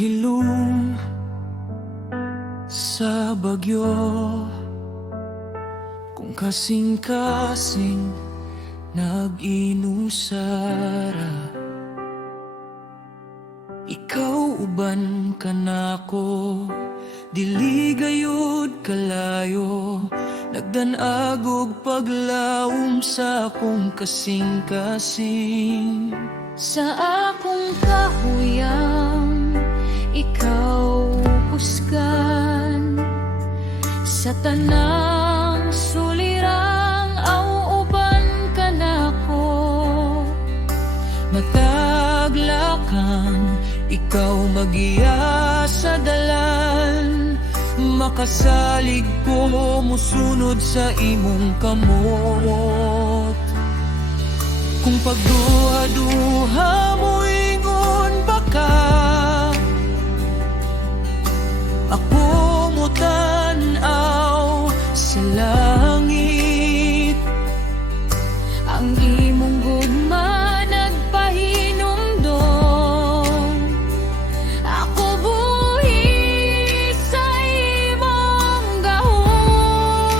Hilom sa bagyo, kung kasing-kasing nag-inusara. Ikaw uban ka nako, dili gayud kalayo, nagdanagog paglaom sa akong kasing-kasing. Sa akong kahuyang ikaw pusgan, sa tanang sulirang aw uban ka nako. Mataglakang ikaw magiya sa dalan, makasalig ko musunod sa imong kamot. Kung pagduha-duha mo ingon baka, ako mo tan-aw sa langit. Ang imong gugma nagpahinumdum, ako buhi sa imong gahom.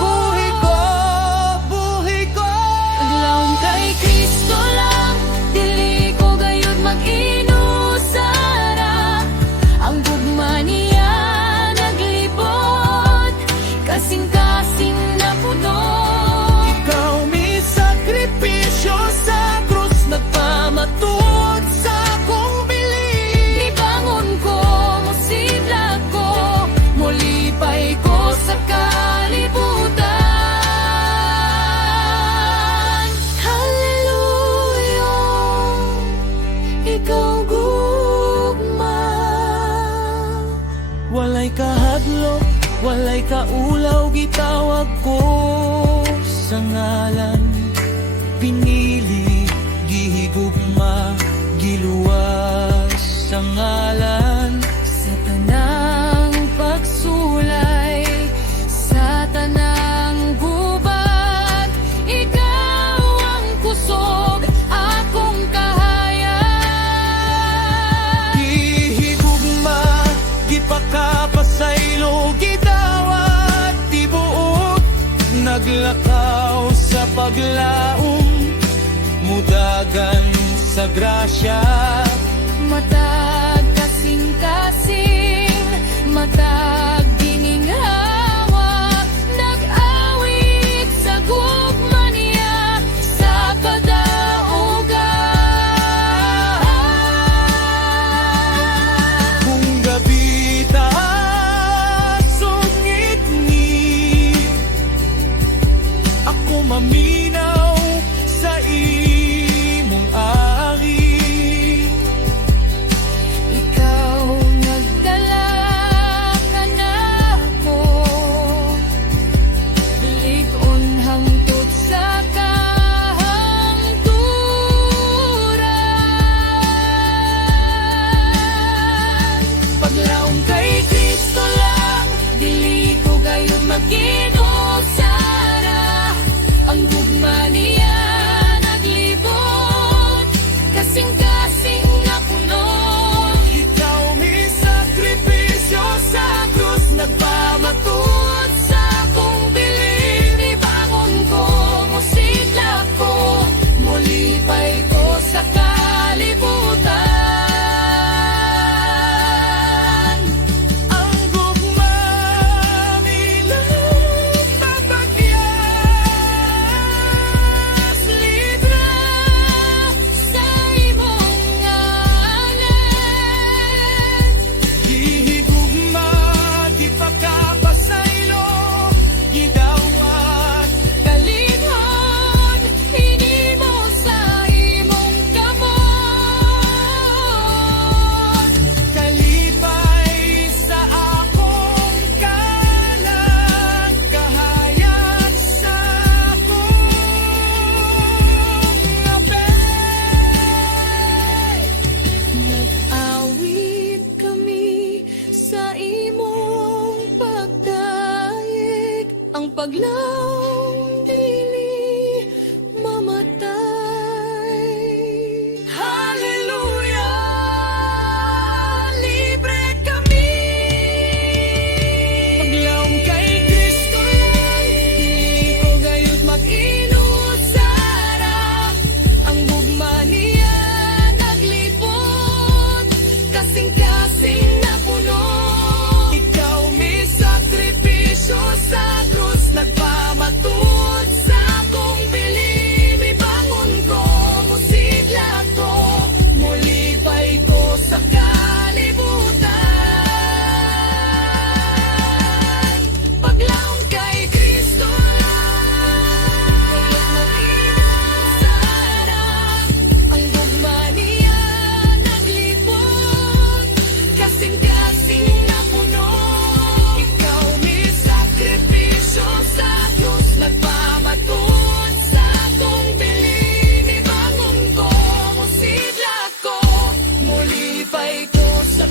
Buhi ko, buhi ko, Paglaom kay Kristo lang, dili ko gayud mag-inusara. Ang gugma niya naglibot, kasing-kasing na puno. ikaw mi sakripisyo sa krus, nagpamatud sa akong bili. Nibangon ko, musidlag ko, mulipay ko sa kalibutan. Hallelujah, ikaw gugma. Walay kahadlok, walay kaulaw, gitawag ko sa ngalan. Pinili, gihigugma, giluwas sa ngalan. Sa tanang pagsulay, sa tanang gubat, ikaw ang kusog, akong kahayag. Gihigugma, gipakapasaylo, gidawat, tibuok, naglakaw sa paglaom, mudagan sa grasya. Matag kasing-kasing, matag gininghawa, nag-awit sa gugma niya sa kadaugan. Kung gabi taasog ngit-ngit, ako maminaw sa imong ari. Ikaw nagdala ka nako, ligon hangtod sa kahangturan. Paglaom kay Kristo lang, dili ko gayud mag-inusara. Ang gugma buhay ko sa